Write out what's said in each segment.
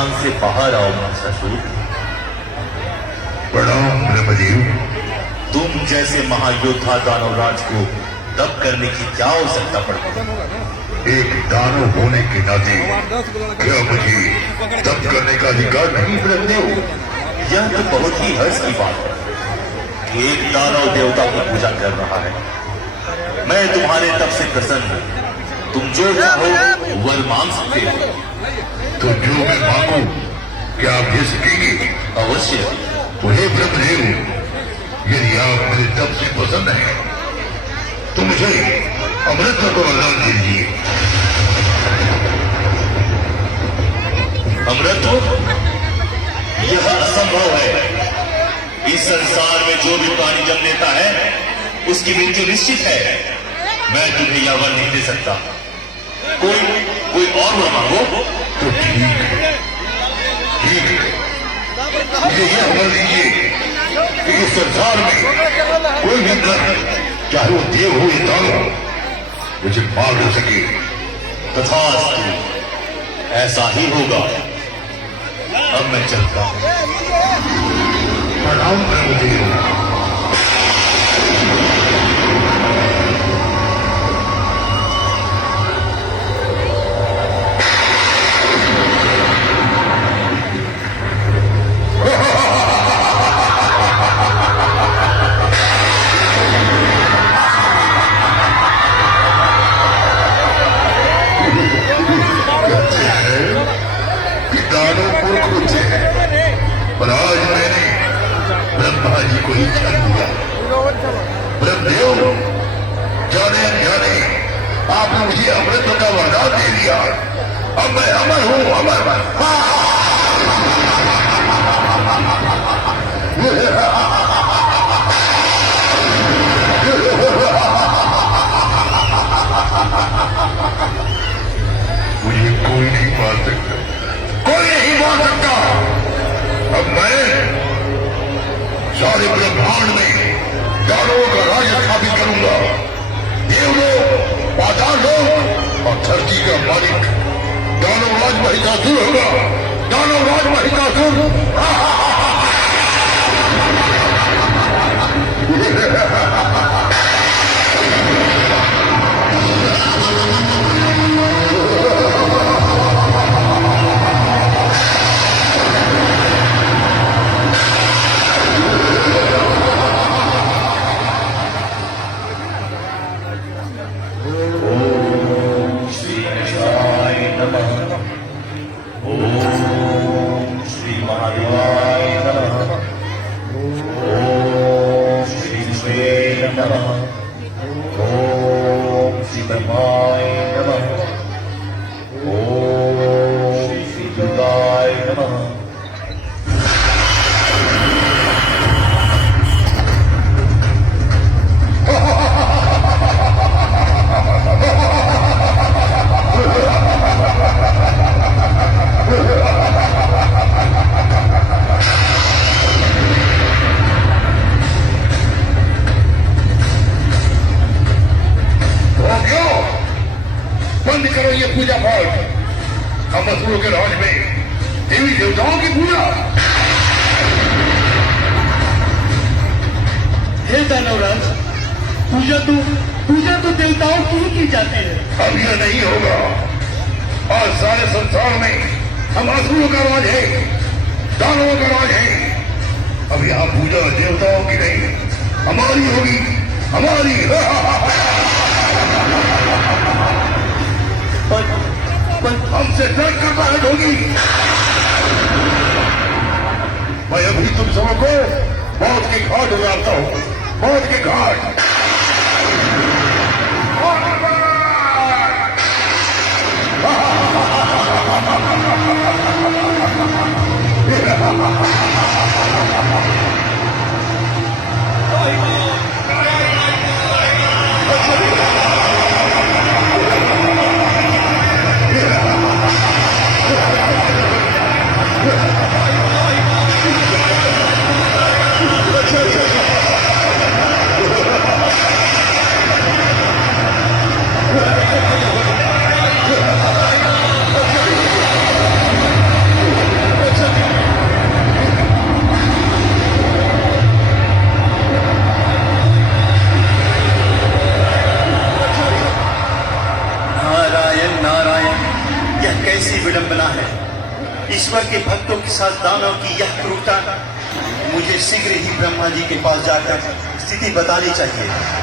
स्थान से बाहर आओ महिषासुर। प्रणाम ब्रह्मदेव। तुम जैसे महायोद्धा दानवराज को तप करने की क्या आवश्यकता पड़ती? एक दानव होने के नाते क्या मुझे तप करने का अधिकार नहीं? ब्रह्मदेव, यह तो बहुत ही हर्ष की बात है कि एक दानव देवता की पूजा कर रहा है। मैं तुम्हारे तप से प्रसन्न हूं। तुम जो चाहो वर मांग सकते हो। तो जो मैं मांगू क्या आप दे सकेंगे? अवश्य। हे ब्रह्मदेव, यदि आप मेरे तप से प्रसन्न हैं तो मुझे अमृत को वरदान दीजिए। अमृत? यह असंभव है। इस संसार में जो भी प्राणी जन्म लेता है उसकी मृत्यु निश्चित है। मैं तुम्हें यह वर नहीं दे सकता। कोई और वर मांगो। तो ठीक है, मुझे यह वर दीजिए कि इस संसार में कोई भी नर, चाहे वो देव हो या दानव, मुझे मार न सके। तथास्तु, ऐसा ही होगा। अब मैं चलता हूं। प्रणाम ब्रह्मदेव। पर आज मैंने ब्रह्मा जी को ही छान दिया। ब्रह्मदेव, जाने अनजाने आपने मुझे अमृत का वरदान दे दिया। अब मैं अमर हूं, अमर। मुझे कोई नहीं मार सकता, कोई नहीं मार सकता। अब मैं सारे ब्रह्मांड में दानवों का राज स्थापित करूंगा। देवलोक, पाताल लोक और धरती का मालिक दानवराज महिषासुर होगा। दानवराज महिषासुर। बंद करो ये पूजा पाठ। हम असुरों के राज में देवी देवताओं की पूजा। हे दानवराज, पूजा तो देवताओं की ही की जाती है। अब यह नहीं होगा। और सारे संसार में हम असुरों का राज है, दानवों का राज है। अब यहाँ पूजा देवताओं की नहीं, हमारी होगी, हमारी। पर हमसे डर करता है ढोगी। मैं अभी तुम सबको मौत के घाट उतारता हूँ, मौत के घाट। ईश्वर के भक्तों के साथ दानव की यह क्रूरता, मुझे शीघ्र ही ब्रह्मा जी के पास जाकर स्थिति बतानी चाहिए।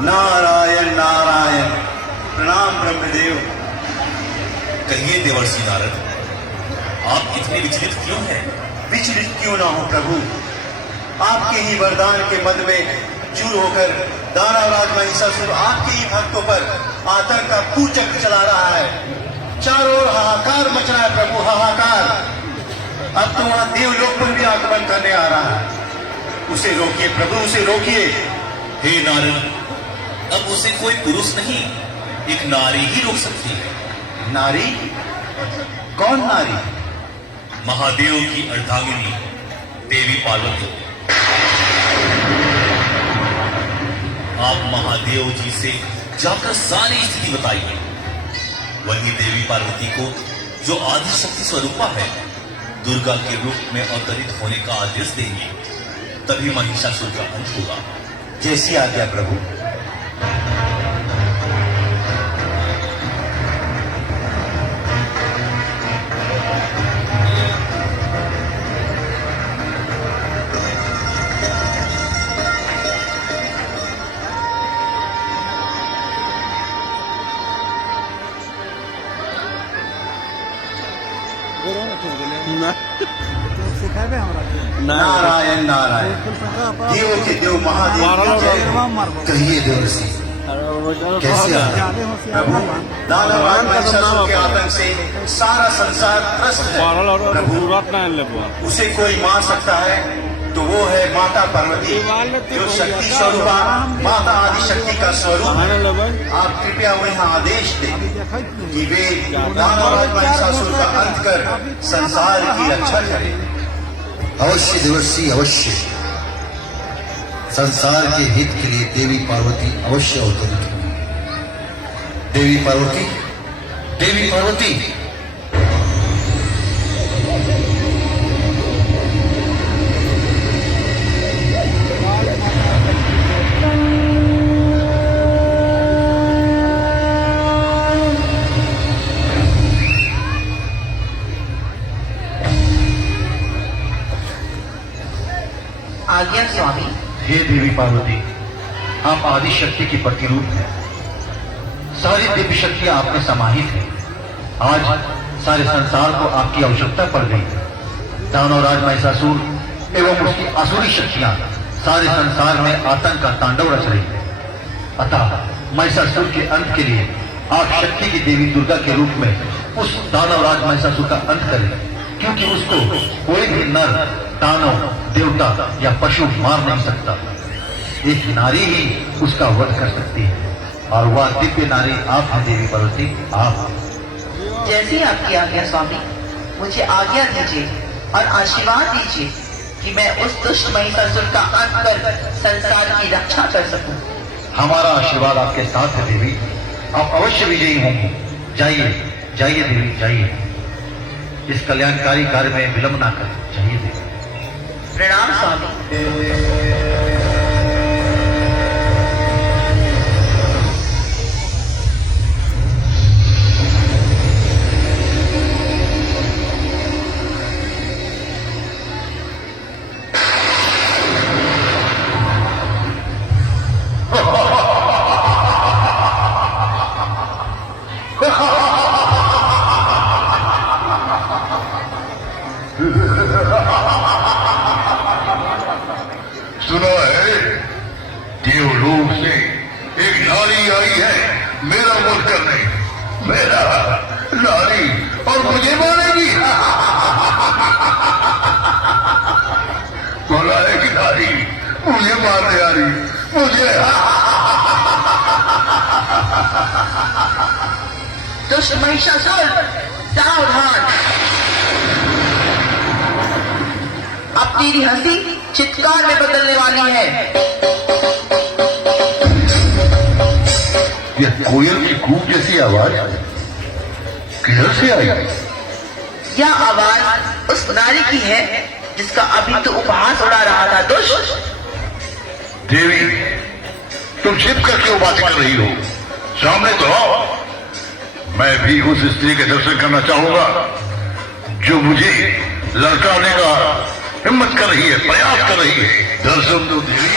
नारायण नारायण, प्रणाम ब्रह्मदेव। कहिए देवर्षि नारद, आप इतने विचलित क्यों हैं? विचलित क्यों ना हो प्रभु, आपके ही वरदान के मद में चूर होकर दानवराज महिषासुर आपके ही भक्तों पर आतंक का कुचक्र चला रहा है। चारों ओर हाहाकार मच रहा है प्रभु, हाहाकार। अब तो वहां देवलोक पर भी आक्रमण करने आ रहा है। उसे रोकिए प्रभु, उसे रोकिए। हे नारद, अब उसे कोई पुरुष नहीं, एक नारी ही रोक सकती है। नारी? कौन नारी? महादेव की अर्धांगिनी देवी पार्वती। आप महादेव जी से जाकर सारी स्थिति बताइए। वही देवी पार्वती को, जो आदि शक्ति स्वरूपा है, दुर्गा के रूप में अवतरित होने का आदेश देंगे, तभी महिषासुर का अंत होगा। जैसी आज्ञा प्रभु। नारायण नारायण, देव के देव महादेव की जय। कहिए देवर्षि, कैसे आए? प्रभु, दानवराज महिषासुर के आतंक से सारा संसार त्रस्त है। प्रभु, उसे कोई मार सकता है तो वो है माता पार्वती, जो शक्ति स्वरूपा माता आदि शक्ति का स्वरूप है। आप कृपया उन्हें आदेश दें कि वे दानवराज महिषासुर का अंत कर संसार की रक्षा करें। अवश्य देवर्षि, अवश्य। संसार के हित के लिए देवी पार्वती अवश्य अवतरित होगी। देवी पार्वती, देवी पार्वती। आज्ञा स्वामी। हे देवी पार्वती, आप आदि शक्ति की प्रतिरूप हैं। सारी दिव्य शक्तियां आप में समाहित हैं। आज सारे संसार को आपकी आवश्यकता पड़ गई है। दानवराज महिषासुर एवं उसकी आसुरी शक्तियां सारे संसार में आतंक का तांडव रच रही है। अतः महिषासुर के अंत के लिए आप शक्ति की देवी दुर्गा के रूप में उस दानवराज महिषासुर का अंत करें, क्योंकि उसको कोई भी नर, दानव, देवता या पशु मार नहीं सकता। एक नारी ही उसका वध कर सकती है, और वह दिव्य नारी आप हैं देवी पार्वती, आप। जैसी आपकी आज्ञा स्वामी, मुझे आज्ञा दीजिए और आशीर्वाद दीजिए कि मैं उस दुष्ट महिषासुर का अंत कर संसार की रक्षा कर सकूं। हमारा आशीर्वाद आपके साथ है देवी, आप अवश्य विजयी होंगे। जाइए जाइए देवी, जाइए। इस कल्याणकारी कार्य में विलंब ना कर, जाइए देवी। प्रणाम स्वामी। सुना है, देवलोक से एक नारी आई है मेरा वध करने। मेरा नारी, और मुझे मारेगी। बोला है कि नारी मुझे मारने आ रही, मुझे। दुष्ट महिषासुर, सावधान। अब तेरी हंसी चित्कार में बदलने वाली है। यह कोयल की कूक जैसी आवाज किधर से आई? यह आवाज उस नारी की है जिसका अभी तो उपहास उड़ा रहा था दुष्ट। देवी, तुम छिप कर क्यों बातें कर रही हो? सामने तो आओ। मैं भी उस स्त्री के दर्शन करना चाहूंगा जो मुझे ललकारने का हिम्मत कर रही है, प्रयास कर रही है। दर्शन दो देवी।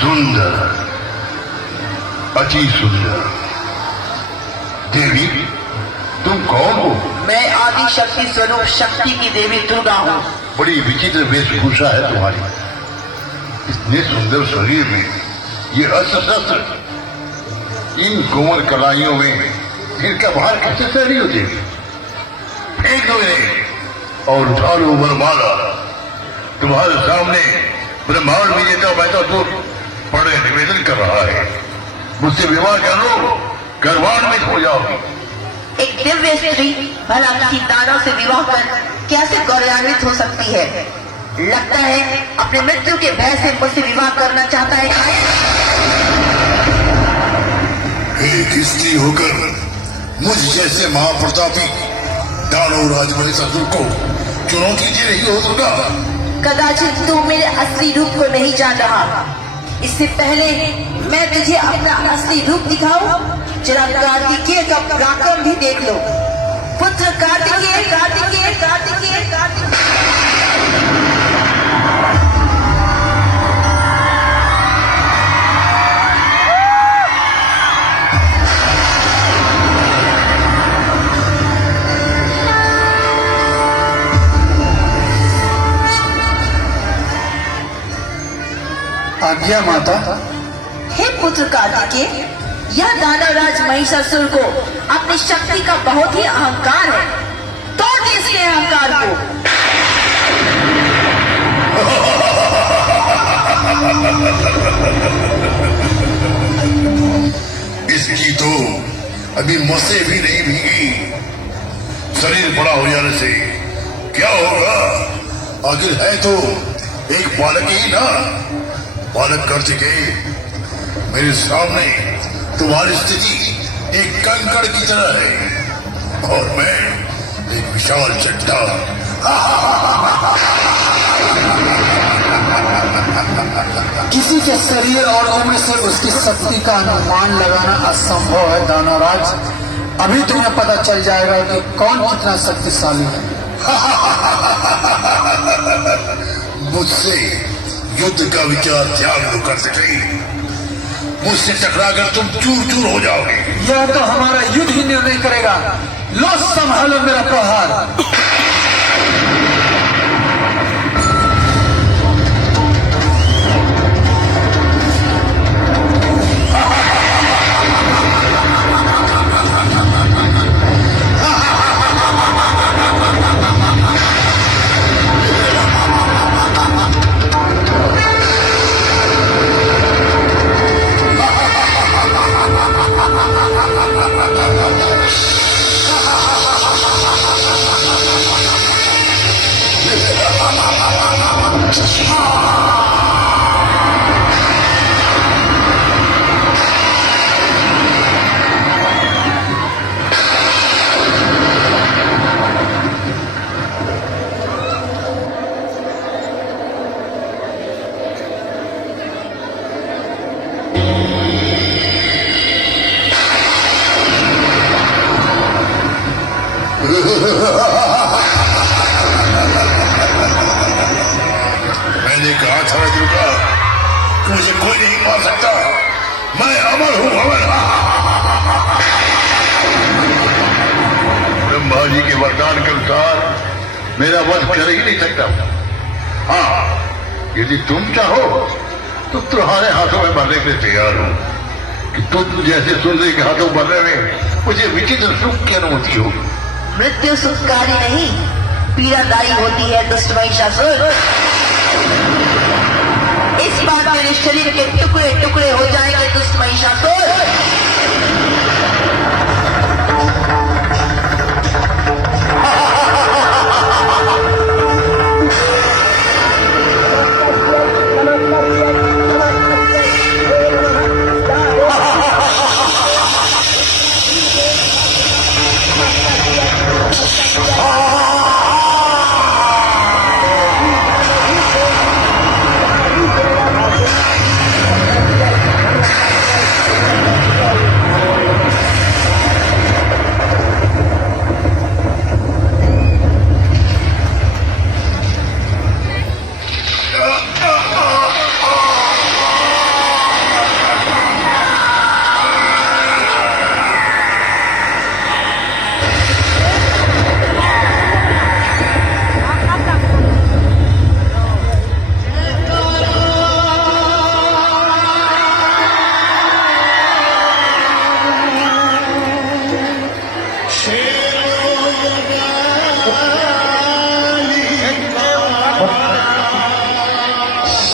सुंदर, अति सुंदर। देवी, तुम कौन हो? मैं आदि शक्ति स्वरूप शक्ति की देवी दुर्गा हूँ। बड़ी विचित्र वेशभूषा है तुम्हारी। इतने सुंदर शरीर में ये अस्त्र शस्त्र, इन कोमल कलाइयों में इनका भार कैसे सह रही हो देवी? फेंक दो इन्हें और उठा लो वरमाला। तुम्हारे सामने ब्रह्मांड विजेता बैतासुर बड़े निवेदन कर रहा है। मुझसे विवाह कर लो, गर्वान्वित हो जाओगी। एक दिव्य स्त्री भला किसी दानव से विवाह कर कैसे गौरवान्वित हो सकती है? लगता है अपने मृत्यु के भय से मुझसे विवाह करना चाहता है। एक स्त्री होकर मुझ जैसे महाप्रतापी दानव राज महिषासुर को चुनौती दे रही हो दुर्गा? कदाचित तू मेरे असली रूप को नहीं जान रहा। इससे पहले मैं तुझे अपना असली रूप दिखाऊं, जरा कार्तिकेय का पराक्रम भी देख लो। पुत्र कार्तिकेय, कार्तिकेय, कार्तिकेय, कार्तिकेय। आज्ञा माता। हे पुत्र कार्तिकेय, यह दानवराज महिषासुर को अपनी शक्ति का बहुत ही अहंकार है। तोड़ दे इसके अहंकार को। इसकी तो अभी मसे भी नहीं भीगी। शरीर बड़ा हो जाने से क्या होगा? आखिर है तो एक बालक ही ना। बालक कार्तिकेय, मेरे सामने तुम्हारी स्थिति एक कंकड़ की तरह है और मैं एक विशाल चट्टान। किसी के शरीर और उम्र से उसकी शक्ति का अनुमान लगाना असंभव है दानवराज। अभी तुम्हें पता चल जाएगा कि कौन कितना शक्तिशाली है। मुझसे युद्ध का विचार त्याग लो कार्तिकेय। मुझसे टकराकर तुम चूर चूर हो जाओगे। यह तो हमारा युद्ध ही निर्णय करेगा। लो संभालो मेरा प्रहार। मैंने कहा था दुर्गा, मुझे कोई नहीं मार सकता। मैं अमर हूं, अमर। ब्रह्मा जी के वरदान के अनुसार मेरा वध कर ही नहीं सकता। हाँ, यदि तुम चाहो तो तुम्हारे हाथों में मरने के लिए तैयार हूं कि तुम जैसे सुंदरी के हाथों मरने में मुझे विचित्र सुख की अनुभूति हो। मृत्यु सुखकारी नहीं पीड़ादायी होती है दुष्ट महिषासुर। इस बार मेरे शरीर के टुकड़े टुकड़े हो जाएंगे दुष्ट महिषासुर।